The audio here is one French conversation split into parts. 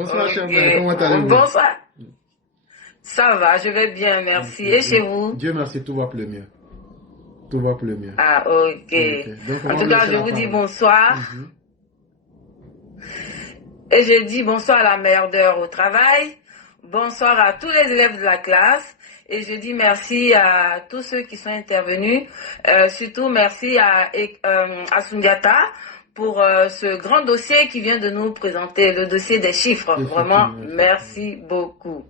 Bonsoir, Ok. cher mère, comment allez-vous? Bonsoir. Ça va, je vais bien, merci. Et chez vous? Dieu merci, tout va pour le mieux. Tout va pour le mieux. Ah, ok. Ok, donc on En va tout vous cas, laisser je la vous dis parole. bonsoir. Mhm. Et je dis bonsoir à la mère d'heure au travail. Bonsoir à tous les élèves de la classe. Et je dis merci à tous ceux qui sont intervenus. Surtout merci à Sundiata pour ce grand dossier qui vient de nous présenter, le dossier des chiffres. Vraiment, Effectivement, merci beaucoup.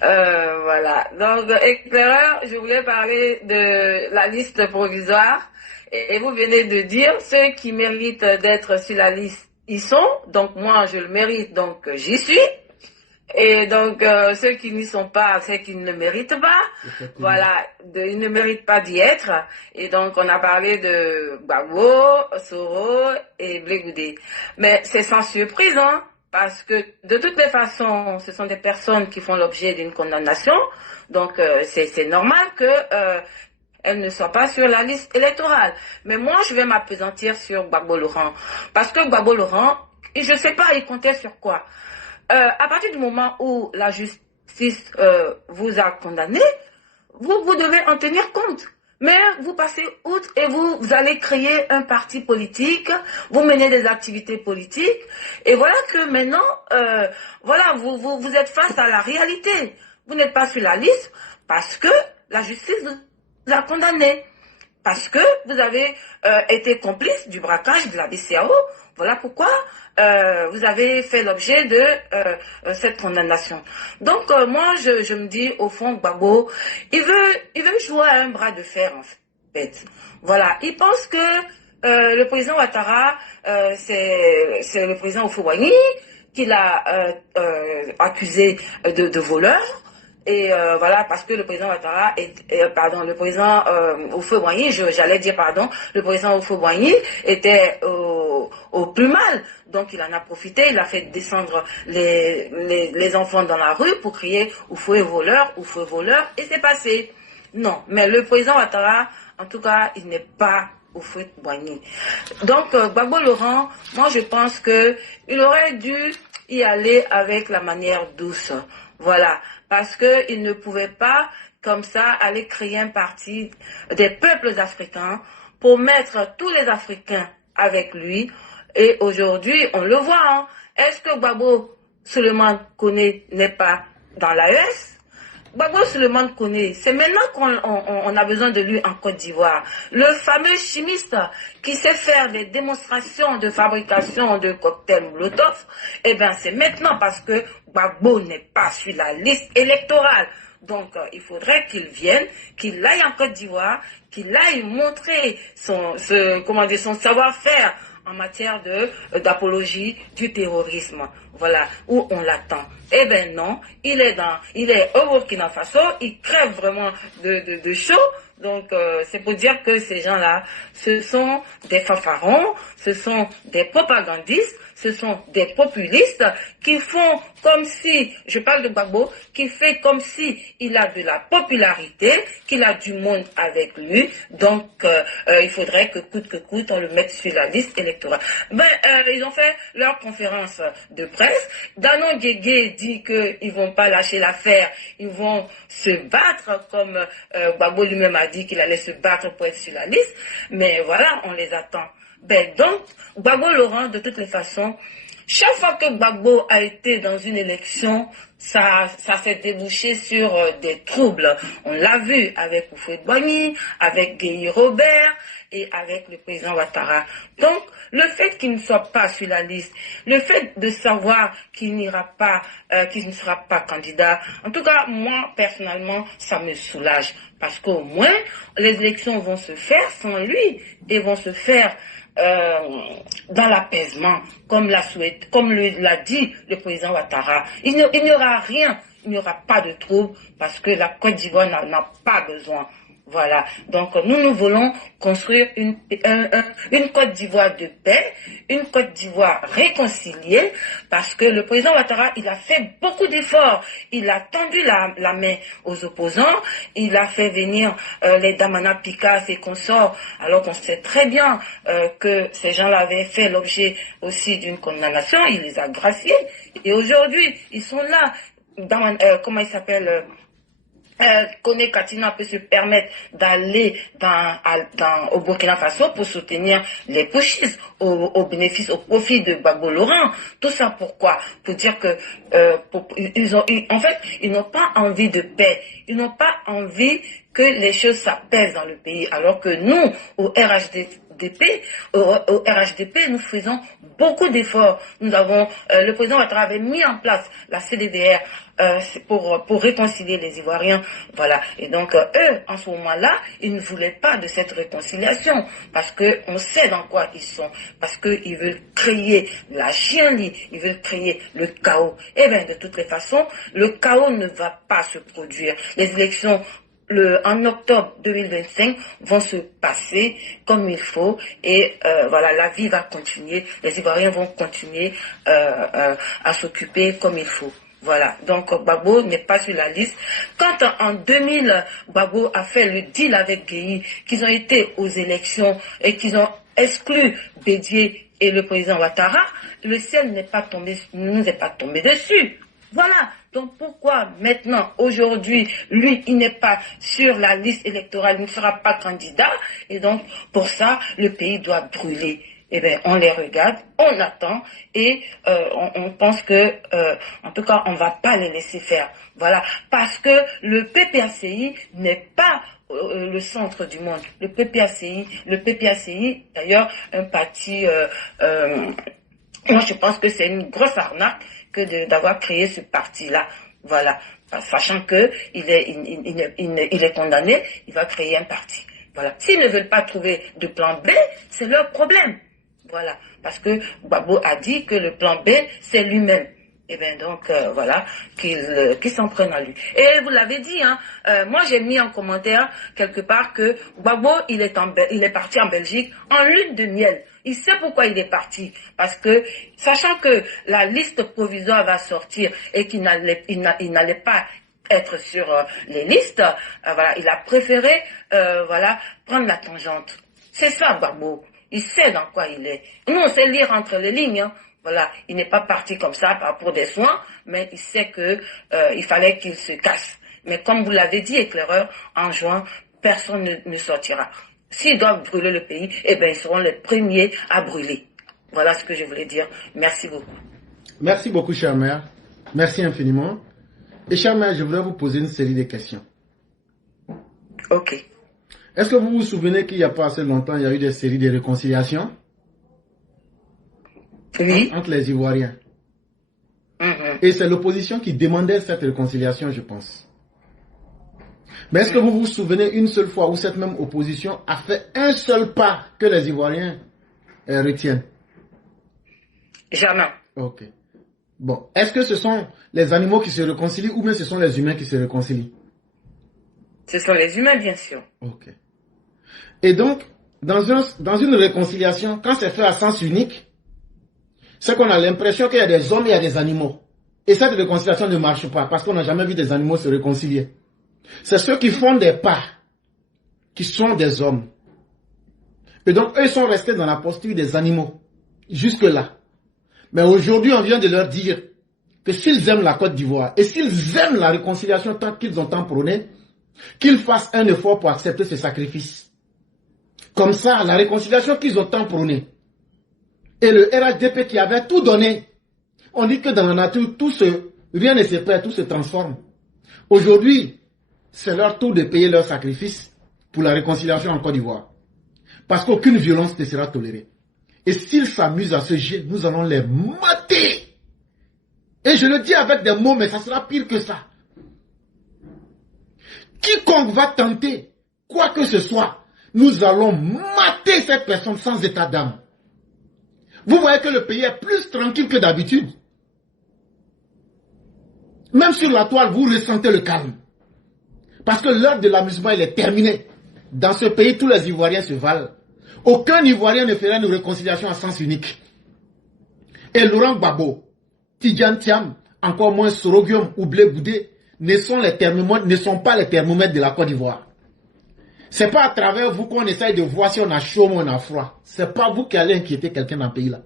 Voilà. Donc, éclaireur, je voulais parler de la liste provisoire. Et vous venez de dire ceux qui méritent d'être sur la liste, ils sont. Donc, moi, je le mérite, donc j'y suis. Et donc, ceux qui n'y sont pas, ceux qui ne méritent pas, effectivement. voilà, ils ne méritent pas d'y être. Et donc, on a parlé de Gbagbo, Soro et Blegoudé. Mais c'est sans surprise, hein, parce que de toutes les façons, ce sont des personnes qui font l'objet d'une condamnation. Donc, c'est normal que elles ne soient pas sur la liste électorale. Mais moi, je vais m'appesantir sur Gbagbo Laurent. Parce que Gbagbo Laurent, je ne sais pas, il comptait sur quoi. À partir du moment où la justice vous a condamné, vous devez en tenir compte. Mais vous passez outre et vous allez créer un parti politique, vous menez des activités politiques, et voilà que maintenant, voilà, vous êtes face à la réalité. Vous n'êtes pas sur la liste parce que la justice vous a condamné. Parce que vous avez été complice du braquage de la BCAO. Voilà pourquoi vous avez fait l'objet de cette condamnation. Donc moi, je me dis, au fond, Gbagbo, il veut jouer à un bras de fer, en fait. Voilà, il pense que le président Ouattara, c'est le président Houphouët-Boigny qu'il a accusé de voleur. Et voilà, parce que le président Ouattara pardon, le président Houphouët-Boigny, j'allais dire pardon, le président Houphouët-Boigny était au plus mal. Donc il en a profité, il a fait descendre les enfants dans la rue pour crier Houphouët voleur, Houphouët voleur, et c'est passé. Non, mais le président Ouattara, en tout cas, il n'est pas Houphouët-Boigny. Donc Gbagbo Laurent, moi je pense que il aurait dû y aller avec la manière douce. Voilà, parce qu'il ne pouvait pas, comme ça, aller créer un parti des peuples africains pour mettre tous les Africains avec lui. Et aujourd'hui, on le voit, hein. Est-ce que Gbagbo Souleymane Koné n'est pas dans l'AES? Gbagbo Souleymane Koné, c'est maintenant qu'on a besoin de lui en Côte d'Ivoire. Le fameux chimiste qui sait faire des démonstrations de fabrication de cocktails Molotov, eh bien c'est maintenant parce que Gbagbo n'est pas sur la liste électorale. Donc il faudrait qu'il vienne, qu'il aille en Côte d'Ivoire, qu'il aille montrer son savoir-faire en matière d'apologie du terrorisme. Voilà, où on l'attend. Eh ben non, il est au Burkina Faso, il crève vraiment de chaud. Donc c'est pour dire que ces gens-là, ce sont des fanfarons, ce sont des propagandistes, ce sont des populistes qui font comme si, je parle de Gbagbo, qui fait comme si il a de la popularité, qu'il a du monde avec lui. Donc il faudrait que coûte on le mette sur la liste électorale. Ils ont fait leur conférence de presse. Danon Guégué dit qu'ils vont pas lâcher l'affaire, ils vont se battre comme Gbagbo lui-même a dit qu'il allait se battre pour être sur la liste. Mais voilà, on les attend. Donc, Gbagbo Laurent, de toutes les façons, chaque fois que Gbagbo a été dans une élection, ça s'est débouché sur des troubles. On l'a vu avec Houphouët-Boigny, avec Guéhi Robert et avec le président Ouattara. Donc, le fait qu'il ne soit pas sur la liste, le fait de savoir qu'il n'ira pas, qu'il ne sera pas candidat, en tout cas, moi, personnellement, ça me soulage. Parce qu'au moins, les élections vont se faire sans lui et vont se faire dans l'apaisement, comme l'a dit le président Ouattara. Il n'y aura rien, il n'y aura pas de trouble parce que la Côte d'Ivoire n'en a pas besoin. Voilà. Donc, nous voulons construire une Côte d'Ivoire de paix, une Côte d'Ivoire réconciliée, parce que le président Ouattara, il a fait beaucoup d'efforts. Il a tendu la main aux opposants. Il a fait venir les Damana Picas et consorts, alors qu'on sait très bien que ces gens-là avaient fait l'objet aussi d'une condamnation. Il les a graciés. Et aujourd'hui, ils sont là. Comment il s'appelle Kone Katina peut se permettre d'aller au Burkina Faso pour soutenir les putschistes au bénéfice, au profit de Gbagbo Laurent. Tout ça pourquoi? Pour dire que en fait, ils n'ont pas envie de paix. Ils n'ont pas envie que les choses s'apaisent dans le pays. Alors que nous, au RHDP, nous faisons beaucoup d'efforts. Nous avons, le président Ouattara avait mis en place la CDDR pour réconcilier les Ivoiriens. Voilà. Et donc, eux, en ce moment-là, ils ne voulaient pas de cette réconciliation parce que on sait dans quoi ils sont. Parce qu'ils veulent créer la chienlit, ils veulent créer le chaos. Eh bien, de toutes les façons, le chaos ne va pas se produire. Les élections en octobre 2025 vont se passer comme il faut et voilà, la vie va continuer, les Ivoiriens vont continuer à s'occuper comme il faut. Voilà, donc Gbagbo n'est pas sur la liste. Quand en 2000, Gbagbo a fait le deal avec Gueye, qu'ils ont été aux élections et qu'ils ont exclu Bédié et le président Ouattara, le ciel ne nous est pas tombé dessus. Voilà, donc pourquoi maintenant, aujourd'hui, lui, il n'est pas sur la liste électorale, il ne sera pas candidat, et donc pour ça, le pays doit brûler. Eh bien, on les regarde, on attend, et on pense que, en tout cas, on ne va pas les laisser faire. Voilà, parce que le PPACI n'est pas le centre du monde. Le PPACI, d'ailleurs, un parti... moi, je pense que c'est une grosse arnaque que d'avoir créé ce parti-là. Voilà. Sachant que il est condamné, il va créer un parti. Voilà. S'ils ne veulent pas trouver de plan B, c'est leur problème. Voilà. Parce que Gbagbo a dit que le plan B, c'est lui-même. Et bien donc, voilà, qu'il s'en prenne à lui. Et vous l'avez dit, hein, moi j'ai mis en commentaire quelque part que Gbagbo, il est parti en Belgique en lune de miel. Il sait pourquoi il est parti. Parce que, sachant que la liste provisoire va sortir et qu'il n'allait pas être sur les listes, voilà, il a préféré voilà, prendre la tangente. C'est ça, Gbagbo. Il sait dans quoi il est. Nous, on sait lire entre les lignes, hein. Voilà, il n'est pas parti comme ça pour des soins, mais il sait que il fallait qu'il se casse. Mais comme vous l'avez dit, éclaireur, en juin, personne ne sortira. S'ils doivent brûler le pays, eh bien, ils seront les premiers à brûler. Voilà ce que je voulais dire. Merci beaucoup. Merci beaucoup, chère mère. Merci infiniment. Et chère mère, je voudrais vous poser une série de questions. Ok. Est-ce que vous vous souvenez qu'il n'y a pas assez longtemps, il y a eu des séries de réconciliations? Oui. Entre les Ivoiriens. Et c'est l'opposition qui demandait cette réconciliation, je pense. Mais est-ce que vous vous souvenez une seule fois où cette même opposition a fait un seul pas que les Ivoiriens retiennent? Jamais. Ok. Bon, est-ce que ce sont les animaux qui se réconcilient ou bien ce sont les humains qui se réconcilient? Ce sont les humains, bien sûr. Ok. Et donc, dans une réconciliation, quand c'est fait à sens unique, c'est qu'on a l'impression qu'il y a des hommes et il y a des animaux. Et cette réconciliation ne marche pas parce qu'on n'a jamais vu des animaux se réconcilier. C'est ceux qui font des pas qui sont des hommes. Et donc, eux sont restés dans la posture des animaux. Jusque-là. Mais aujourd'hui, on vient de leur dire que s'ils aiment la Côte d'Ivoire et s'ils aiment la réconciliation tant qu'ils ont tant prôné, qu'ils fassent un effort pour accepter ce sacrifice. Comme ça, la réconciliation qu'ils ont tant prôné et le RHDP qui avait tout donné, on dit que dans la nature, rien ne se perd, tout se transforme. Aujourd'hui, c'est leur tour de payer leur sacrifice pour la réconciliation en Côte d'Ivoire. Parce qu'aucune violence ne sera tolérée. Et s'ils s'amusent à ce jeu, nous allons les mater. Et je le dis avec des mots, mais ça sera pire que ça. Quiconque va tenter quoi que ce soit, nous allons mater cette personne sans état d'âme. Vous voyez que le pays est plus tranquille que d'habitude. Même sur la toile, vous ressentez le calme. Parce que l'heure de l'amusement, elle est terminée. dans ce pays, tous les Ivoiriens se valent. Aucun Ivoirien ne fera une réconciliation à sens unique. Et Laurent Gbagbo, Tidjane Thiam, encore moins Sorogium ou Blé Goudé, ne sont pas les thermomètres de la Côte d'Ivoire. C'est pas à travers vous qu'on essaye de voir si on a chaud ou on a froid. C'est pas vous qui allez inquiéter quelqu'un dans le pays là.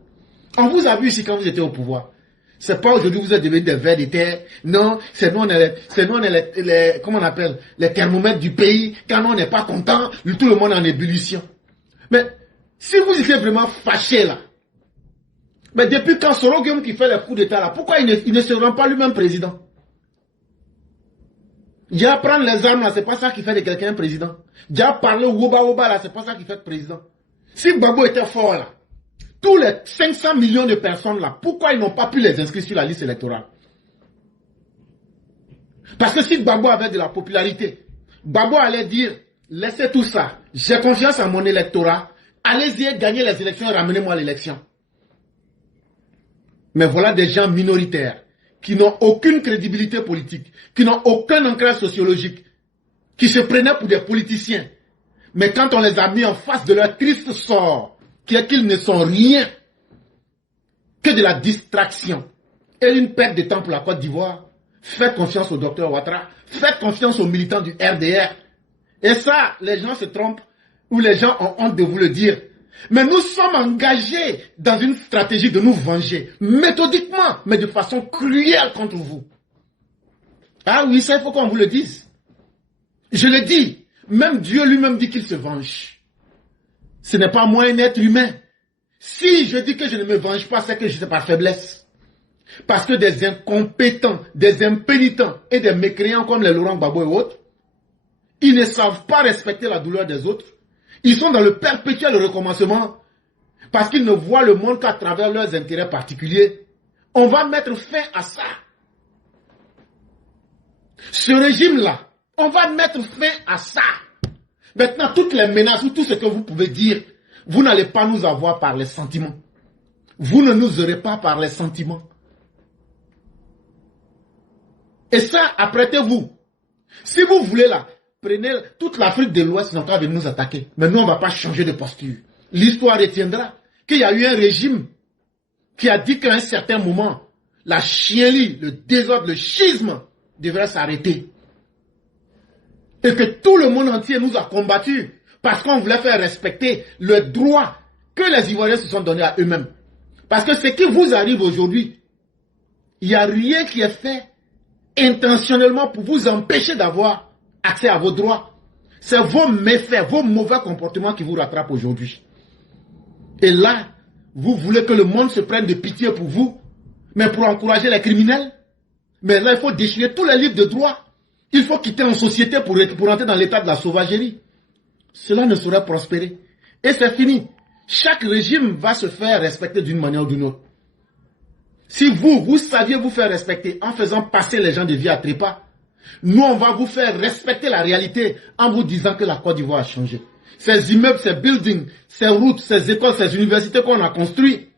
On vous a vu ici quand vous étiez au pouvoir. C'est pas aujourd'hui vous êtes devenus des vers de terre. Non, c'est nous on est les comment on appelle, les thermomètres du pays. Quand on n'est pas content, tout le monde est en ébullition. Mais si vous étiez vraiment fâché là, mais depuis quand Sorogium qui fait le coup d'état là, pourquoi il ne se rend pas lui-même président? Déjà prendre les armes là, c'est pas ça qui fait de quelqu'un un président. Déjà parler woba woba là, c'est pas ça qui fait président. Si Gbagbo était fort là, tous les 500 millions de personnes là, pourquoi ils n'ont pas pu les inscrire sur la liste électorale? Parce que si Gbagbo avait de la popularité, Gbagbo allait dire, laissez tout ça, j'ai confiance en mon électorat, allez-y gagner les élections et ramenez-moi l'élection. Mais voilà des gens minoritaires, qui n'ont aucune crédibilité politique, qui n'ont aucun ancrage sociologique, qui se prenaient pour des politiciens. Mais quand on les a mis en face de leur triste sort, qui est qu'ils ne sont rien que de la distraction et une perte de temps pour la Côte d'Ivoire, faites confiance au docteur Ouattara, faites confiance aux militants du RDR. Et ça, les gens se trompent, ou les gens ont honte de vous le dire. Mais nous sommes engagés dans une stratégie de nous venger, méthodiquement, mais de façon cruelle contre vous. Ah oui, ça il faut qu'on vous le dise. Je le dis, même Dieu lui-même dit qu'il se venge. Ce n'est pas moi un être humain. Si je dis que je ne me venge pas, c'est que je suis par faiblesse. Parce que des incompétents, des impénitents et des mécréants comme les Laurent Gbagbo et autres, ils ne savent pas respecter la douleur des autres. Ils sont dans le perpétuel recommencement parce qu'ils ne voient le monde qu'à travers leurs intérêts particuliers. On va mettre fin à ça. Ce régime-là, on va mettre fin à ça. Maintenant, toutes les menaces ou tout ce que vous pouvez dire, vous n'allez pas nous avoir par les sentiments. Vous ne nous aurez pas par les sentiments. Et ça, apprêtez-vous. Si vous voulez là, prenez toute l'Afrique de l'Ouest, n'a pas venir nous attaquer. Mais nous, on ne va pas changer de posture. L'histoire retiendra qu'il y a eu un régime qui a dit qu'à un certain moment, la chienlit, le désordre, le schisme devrait s'arrêter. Et que tout le monde entier nous a combattus parce qu'on voulait faire respecter le droit que les Ivoiriens se sont donnés à eux-mêmes. Parce que ce qui vous arrive aujourd'hui, il n'y a rien qui est fait intentionnellement pour vous empêcher d'avoir accès à vos droits. C'est vos méfaits, vos mauvais comportements qui vous rattrapent aujourd'hui. Et là, vous voulez que le monde se prenne de pitié pour vous, mais pour encourager les criminels. Mais là, il faut déchirer tous les livres de droit. Il faut quitter en société pour entrer dans l'état de la sauvagerie. Cela ne saurait prospérer. Et c'est fini. Chaque régime va se faire respecter d'une manière ou d'une autre. Si vous saviez vous faire respecter en faisant passer les gens de vie à trépas, nous, on va vous faire respecter la réalité en vous disant que la Côte d'Ivoire a changé. Ces immeubles, ces buildings, ces routes, ces écoles, ces universités qu'on a construites,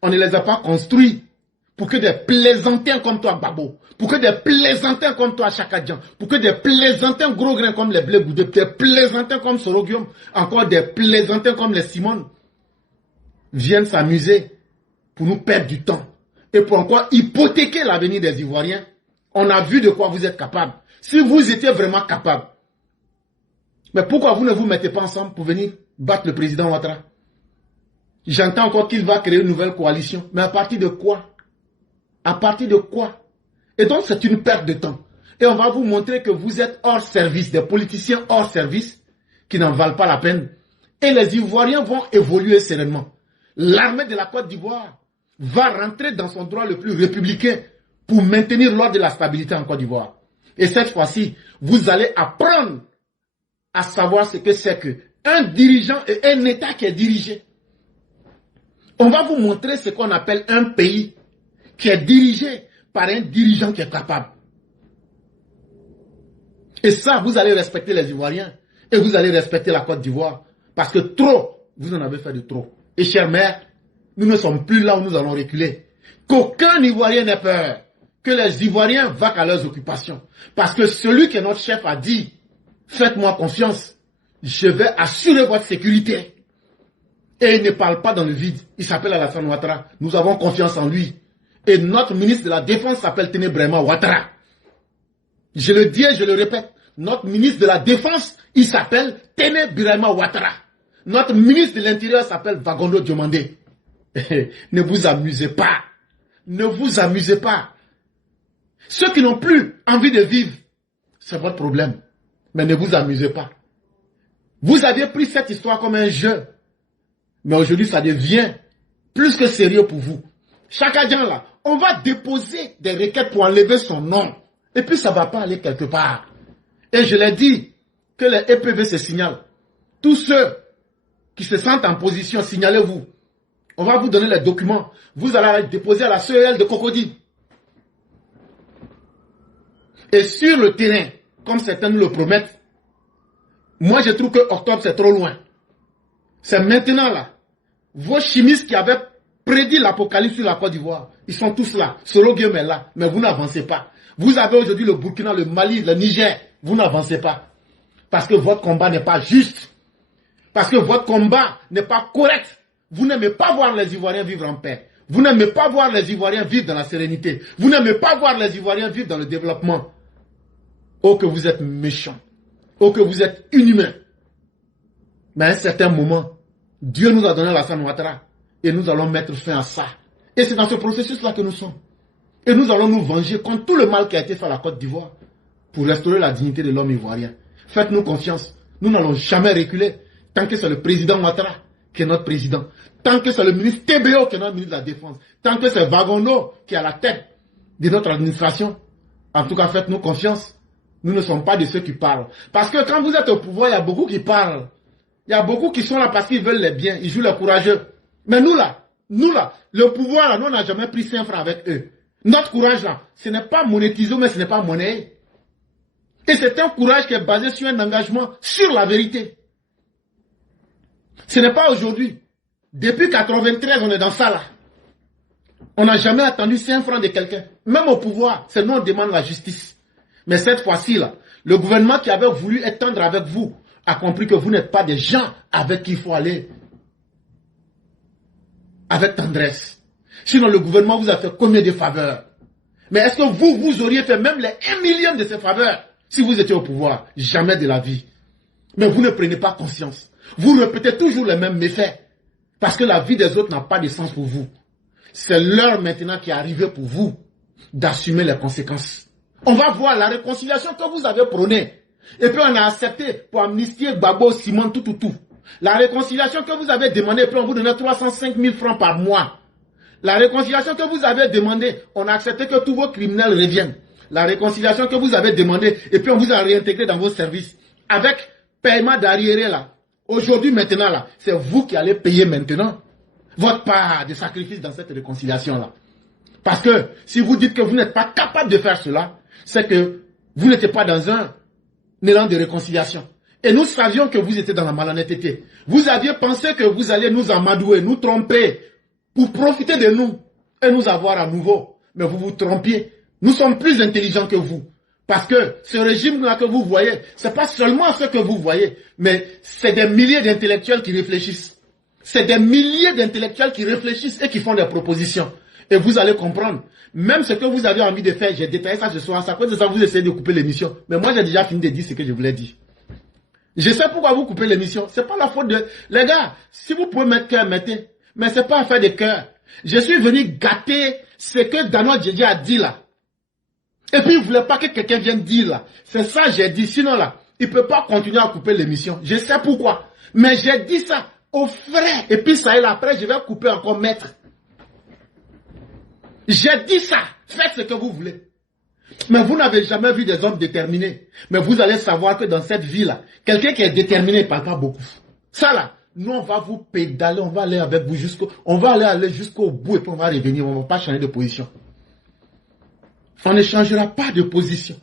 on ne les a pas construits pour que des plaisantins comme toi, Gbagbo, pour que des plaisantins comme toi, Chakadjan, pour que des plaisantins gros grains comme les Blé Goudé, des plaisantins comme Sorogium, encore des plaisantins comme les Simone, viennent s'amuser pour nous perdre du temps et pour encore hypothéquer l'avenir des Ivoiriens. On a vu de quoi vous êtes capable. Si vous étiez vraiment capable, mais pourquoi vous ne vous mettez pas ensemble pour venir battre le président Ouattara? J'entends encore qu'il va créer une nouvelle coalition. Mais à partir de quoi? À partir de quoi? Et donc c'est une perte de temps. Et on va vous montrer que vous êtes hors service, des politiciens hors service qui n'en valent pas la peine. Et les Ivoiriens vont évoluer sereinement. L'armée de la Côte d'Ivoire va rentrer dans son droit le plus républicain pour maintenir l'ordre de la stabilité en Côte d'Ivoire. Et cette fois-ci, vous allez apprendre à savoir ce que c'est qu'un dirigeant et un État qui est dirigé. On va vous montrer ce qu'on appelle un pays qui est dirigé par un dirigeant qui est capable. Et ça, vous allez respecter les Ivoiriens et vous allez respecter la Côte d'Ivoire. Parce que trop, vous en avez fait de trop. Et chère mère, nous ne sommes plus là où nous allons reculer. Qu'aucun Ivoirien n'ait peur. Que les Ivoiriens vaquent à leurs occupations. Parce que celui qui est notre chef a dit, faites-moi confiance. je vais assurer votre sécurité. Et il ne parle pas dans le vide. Il s'appelle Alassane Ouattara. Nous avons confiance en lui. Et notre ministre de la Défense s'appelle Téné Birahima Ouattara. Je le dis et je le répète. Notre ministre de la Défense, il s'appelle Téné Birahima Ouattara. Notre ministre de l'Intérieur s'appelle Vagondo Diomandé. Ne vous amusez pas. Ne vous amusez pas. Ceux qui n'ont plus envie de vivre, c'est votre problème. Mais ne vous amusez pas. Vous avez pris cette histoire comme un jeu. Mais aujourd'hui, ça devient plus que sérieux pour vous. Chaque agent là, on va déposer des requêtes pour enlever son nom. Et puis ça ne va pas aller quelque part. Et je l'ai dit, que les EPV se signalent. Tous ceux qui se sentent en position, signalez-vous. On va vous donner les documents. Vous allez les déposer à la CEL de Cocody. Et sur le terrain, comme certains nous le promettent, moi je trouve que octobre c'est trop loin. C'est maintenant là. Vos chimistes qui avaient prédit l'apocalypse sur la Côte d'Ivoire, ils sont tous là. Soro Guillaume est là, mais vous n'avancez pas. Vous avez aujourd'hui le Burkina, le Mali, le Niger, vous n'avancez pas. Parce que votre combat n'est pas juste. Parce que votre combat n'est pas correct. Vous n'aimez pas voir les Ivoiriens vivre en paix. Vous n'aimez pas voir les Ivoiriens vivre dans la sérénité. Vous n'aimez pas voir les Ivoiriens vivre dans le développement. Oh que vous êtes méchants. Oh que vous êtes inhumains. Mais à un certain moment, Dieu nous a donné Alassane Ouattara. Et nous allons mettre fin à ça. Et c'est dans ce processus-là que nous sommes. Et nous allons nous venger contre tout le mal qui a été fait à la Côte d'Ivoire pour restaurer la dignité de l'homme ivoirien. Faites-nous confiance. Nous n'allons jamais reculer tant que c'est le président Ouattara qui est notre président. Tant que c'est le ministre TBO qui est notre ministre de la Défense. Tant que c'est Vagondo qui est à la tête de notre administration. En tout cas, faites-nous confiance. Nous ne sommes pas de ceux qui parlent. Parce que quand vous êtes au pouvoir, il y a beaucoup qui parlent. Il y a beaucoup qui sont là parce qu'ils veulent les biens. Ils jouent les courageux. Mais nous là, le pouvoir là, nous on n'a jamais pris 5 francs avec eux. Notre courage là, ce n'est pas monétisé, mais ce n'est pas monnaie. Et c'est un courage qui est basé sur un engagement sur la vérité. Ce n'est pas aujourd'hui. Depuis 93, on est dans ça là. On n'a jamais attendu 5 francs de quelqu'un. Même au pouvoir, c'est nous on demande la justice. Mais cette fois-ci là, le gouvernement qui avait voulu étendre avec vous a compris que vous n'êtes pas des gens avec qui il faut aller. Avec tendresse. Sinon, le gouvernement vous a fait combien de faveurs? Mais est-ce que vous auriez fait même les 1 million de ces faveurs si vous étiez au pouvoir? Jamais de la vie. Mais vous ne prenez pas conscience. Vous répétez toujours les mêmes méfaits. Parce que la vie des autres n'a pas de sens pour vous. C'est l'heure maintenant qui est arrivée pour vous d'assumer les conséquences. On va voir la réconciliation que vous avez prônée. Et puis on a accepté pour amnistier Gbagbo, Simon, tout. La réconciliation que vous avez demandée, puis on vous donnait 305 000 francs par mois. La réconciliation que vous avez demandée, on a accepté que tous vos criminels reviennent. La réconciliation que vous avez demandée, et puis on vous a réintégré dans vos services. Avec paiement d'arriéré là. Aujourd'hui, maintenant là, c'est vous qui allez payer maintenant votre part de sacrifice dans cette réconciliation là. Parce que si vous dites que vous n'êtes pas capable de faire cela, c'est que vous n'étiez pas dans un élan de réconciliation. Et nous savions que vous étiez dans la malhonnêteté. Vous aviez pensé que vous alliez nous amadouer, nous tromper, pour profiter de nous et nous avoir à nouveau. Mais vous vous trompiez. Nous sommes plus intelligents que vous. Parce que ce régime-là que vous voyez, ce n'est pas seulement ce que vous voyez, mais c'est des milliers d'intellectuels qui réfléchissent. C'est des milliers d'intellectuels qui réfléchissent et qui font des propositions. Et vous allez comprendre. Même ce que vous avez envie de faire, j'ai détaillé ça ce soir, ça cause de ça vous essayez de couper l'émission. Mais moi j'ai déjà fini de dire ce que je voulais dire. Je sais pourquoi vous coupez l'émission. C'est pas la faute de... Les gars, si vous pouvez mettre cœur, mettez. Mais c'est pas affaire de cœur. Je suis venu gâter ce que Dano Djedje a dit là. Et puis il ne voulait pas que quelqu'un vienne dire là. C'est ça que j'ai dit. Sinon là, il ne peut pas continuer à couper l'émission. Je sais pourquoi. Mais j'ai dit ça aux frères. Et puis ça est là. Après, je vais couper encore maître. J'ai dit ça. Faites ce que vous voulez. Mais vous n'avez jamais vu des hommes déterminés. Mais vous allez savoir que dans cette vie-là, quelqu'un qui est déterminé ne parle pas beaucoup. Ça là, nous on va vous pédaler, on va aller avec vous jusqu'au bout et puis on va revenir, on ne va pas changer de position. On ne changera pas de position.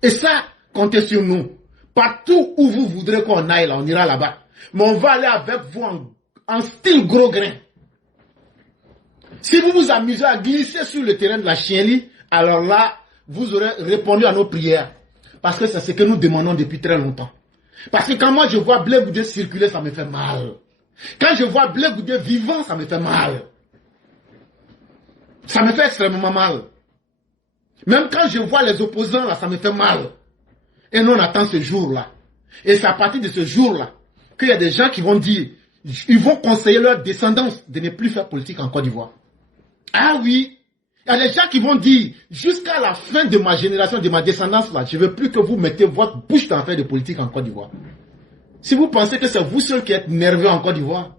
Et ça, comptez sur nous. Partout où vous voudrez qu'on aille là, on ira là-bas. Mais on va aller avec vous en style gros grain. Si vous vous amusez à glisser sur le terrain de la chienlit, alors là, vous aurez répondu à nos prières. Parce que c'est ce que nous demandons depuis très longtemps. Parce que quand moi je vois Blé Goudé circuler, ça me fait mal. Quand je vois Blé Goudé vivant, ça me fait mal. Ça me fait extrêmement mal. Même quand je vois les opposants, là, ça me fait mal. Et nous, on attend ce jour-là. Et c'est à partir de ce jour-là qu'il y a des gens qui vont dire, ils vont conseiller leur descendance de ne plus faire politique en Côte d'Ivoire. Ah oui, il y a des gens qui vont dire, jusqu'à la fin de ma génération, de ma descendance, là, je ne veux plus que vous mettez votre bouche dans faire de politique en Côte d'Ivoire. Si vous pensez que c'est vous seul qui êtes nerveux en Côte d'Ivoire,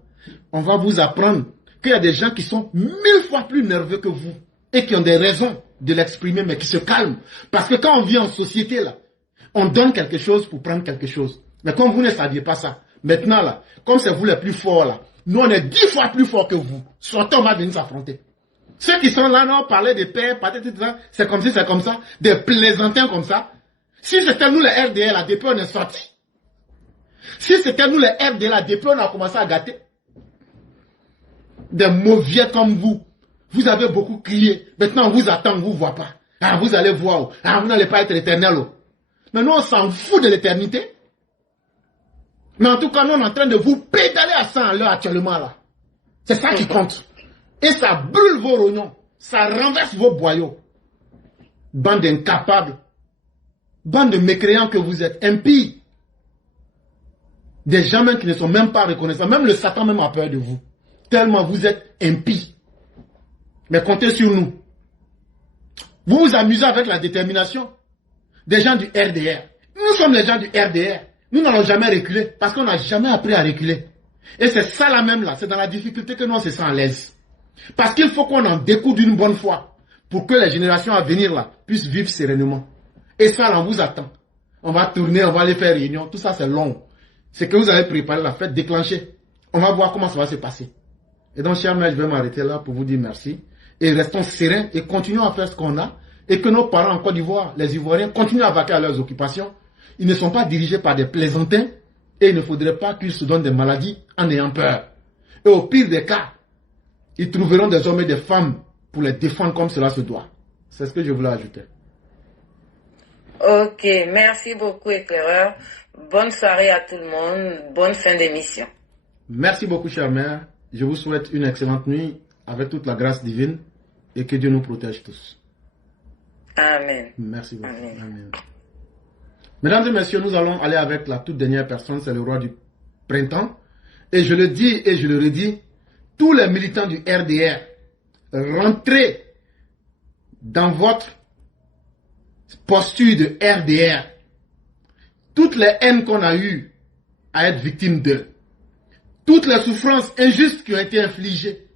on va vous apprendre qu'il y a des gens qui sont 1000 fois plus nerveux que vous et qui ont des raisons de l'exprimer, mais qui se calment. Parce que quand on vit en société, là, on donne quelque chose pour prendre quelque chose. Mais comme vous ne saviez pas ça, maintenant, là, comme c'est vous les plus forts, là, nous, on est 10 fois plus forts que vous. Sortons, on va venir s'affronter. Ceux qui sont là, non, parler des pères, c'est comme si c'est comme ça, des plaisantins comme ça. Si c'était nous les RDL, là, depuis on est sortis. Si c'était nous les RDL, là, depuis on a commencé à gâter. Des mauvais comme vous. Vous avez beaucoup crié. Maintenant, on vous attend, on ne vous voit pas. Ah, vous allez voir. Ah, vous n'allez pas être éternel. Mais nous, on s'en fout de l'éternité. Mais en tout cas, nous, on est en train de vous pédaler à 100 à l'heure actuellement, là. C'est ça qui compte. Et ça brûle vos rognons. Ça renverse vos boyaux. Bande d'incapables. Bande de mécréants que vous êtes. Impies. Des gens même qui ne sont même pas reconnaissants. Même le Satan même a peur de vous. Tellement vous êtes impies. Mais comptez sur nous. Vous vous amusez avec la détermination des gens du RDR. Nous sommes les gens du RDR. Nous n'allons jamais reculer parce qu'on n'a jamais appris à reculer. Et c'est ça là même là. C'est dans la difficulté que nous on se sent à l'aise. Parce qu'il faut qu'on en découle d'une bonne fois pour que les générations à venir là puissent vivre sereinement. Et ça là on vous attend. On va tourner, on va aller faire réunion. Tout ça c'est long. C'est que vous avez préparé la fête déclenchée. On va voir comment ça va se passer. Et donc, chers amis, je vais m'arrêter là pour vous dire merci. Et restons sereins et continuons à faire ce qu'on a. Et que nos parents en Côte d'Ivoire, les Ivoiriens, continuent à vaquer à leurs occupations. Ils ne sont pas dirigés par des plaisantins. Et il ne faudrait pas qu'ils se donnent des maladies en ayant peur. Et au pire des cas, ils trouveront des hommes et des femmes pour les défendre comme cela se doit. C'est ce que je voulais ajouter. Ok, merci beaucoup, éclaireur. Bonne soirée à tout le monde. Bonne fin d'émission. Merci beaucoup, chère mère. Je vous souhaite une excellente nuit avec toute la grâce divine et que Dieu nous protège tous. Amen. Merci beaucoup. Amen. Amen. Mesdames et messieurs, nous allons aller avec la toute dernière personne, c'est le roi du printemps. Et je le dis et je le redis, tous les militants du RDR, rentrez dans votre posture de RDR. Toutes les haines qu'on a eues à être victimes d'eux, toutes les souffrances injustes qui ont été infligées,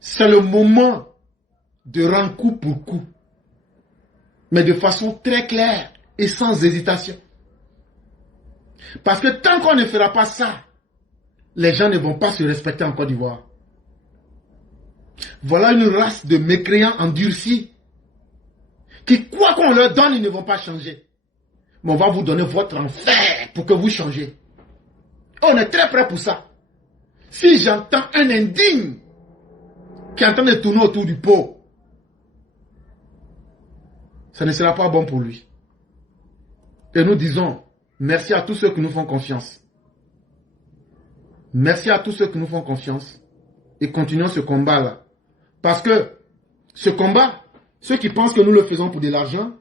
c'est le moment de rendre coup pour coup, mais de façon très claire et sans hésitation. Parce que tant qu'on ne fera pas ça, les gens ne vont pas se respecter en Côte d'Ivoire. Voilà une race de mécréants endurcis qui, quoi qu'on leur donne, ils ne vont pas changer. Mais on va vous donner votre enfer pour que vous changez. On est très prêt pour ça. Si j'entends un indigne qui est en train de tourner autour du pot, ça ne sera pas bon pour lui. Et nous disons merci à tous ceux qui nous font confiance. Merci à tous ceux qui nous font confiance. Et continuons ce combat-là. Parce que ce combat, ceux qui pensent que nous le faisons pour de l'argent,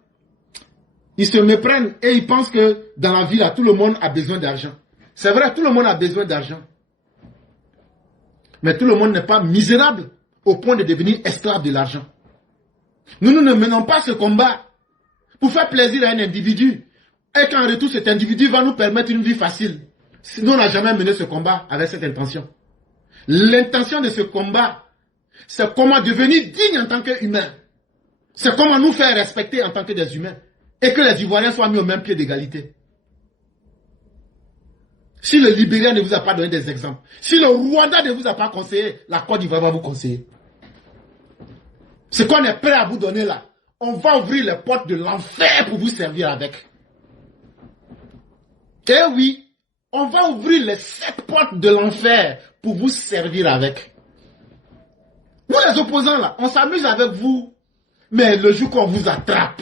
ils se méprennent et ils pensent que dans la vie, là, tout le monde a besoin d'argent. C'est vrai, tout le monde a besoin d'argent. Mais tout le monde n'est pas misérable au point de devenir esclave de l'argent. Nous ne menons pas ce combat pour faire plaisir à un individu. Et qu'en retour, cet individu va nous permettre une vie facile. Nous, on n'a jamais mené ce combat avec cette intention. L'intention de ce combat, c'est comment devenir digne en tant qu'humain. C'est comment nous faire respecter en tant que des humains. Et que les Ivoiriens soient mis au même pied d'égalité. Si le Libéria ne vous a pas donné des exemples, si le Rwanda ne vous a pas conseillé, la Côte d'Ivoire va vous conseiller. Ce qu'on est prêt à vous donner là, on va ouvrir les portes de l'enfer pour vous servir avec. Eh oui, on va ouvrir les 7 portes de l'enfer pour vous servir avec. Vous les opposants là, on s'amuse avec vous, mais le jour qu'on vous attrape,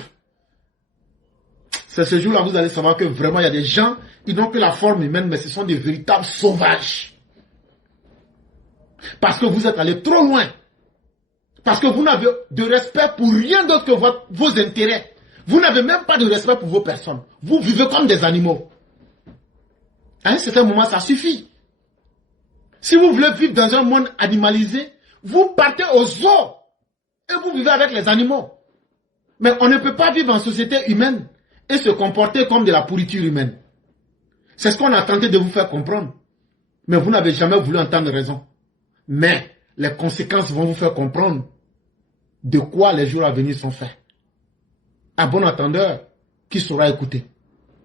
c'est ce jour-là vous allez savoir que vraiment il y a des gens, ils n'ont que la forme humaine, mais ce sont des véritables sauvages. Parce que vous êtes allé trop loin. Parce que vous n'avez de respect pour rien d'autre que vos intérêts. Vous n'avez même pas de respect pour vos personnes. Vous vivez comme des animaux. À un certain moment, ça suffit. Si vous voulez vivre dans un monde animalisé, vous partez au zoo et vous vivez avec les animaux. Mais on ne peut pas vivre en société humaine et se comporter comme de la pourriture humaine. C'est ce qu'on a tenté de vous faire comprendre. Mais vous n'avez jamais voulu entendre raison. Mais les conséquences vont vous faire comprendre de quoi les jours à venir sont faits. À bon entendeur, qui saura écouter.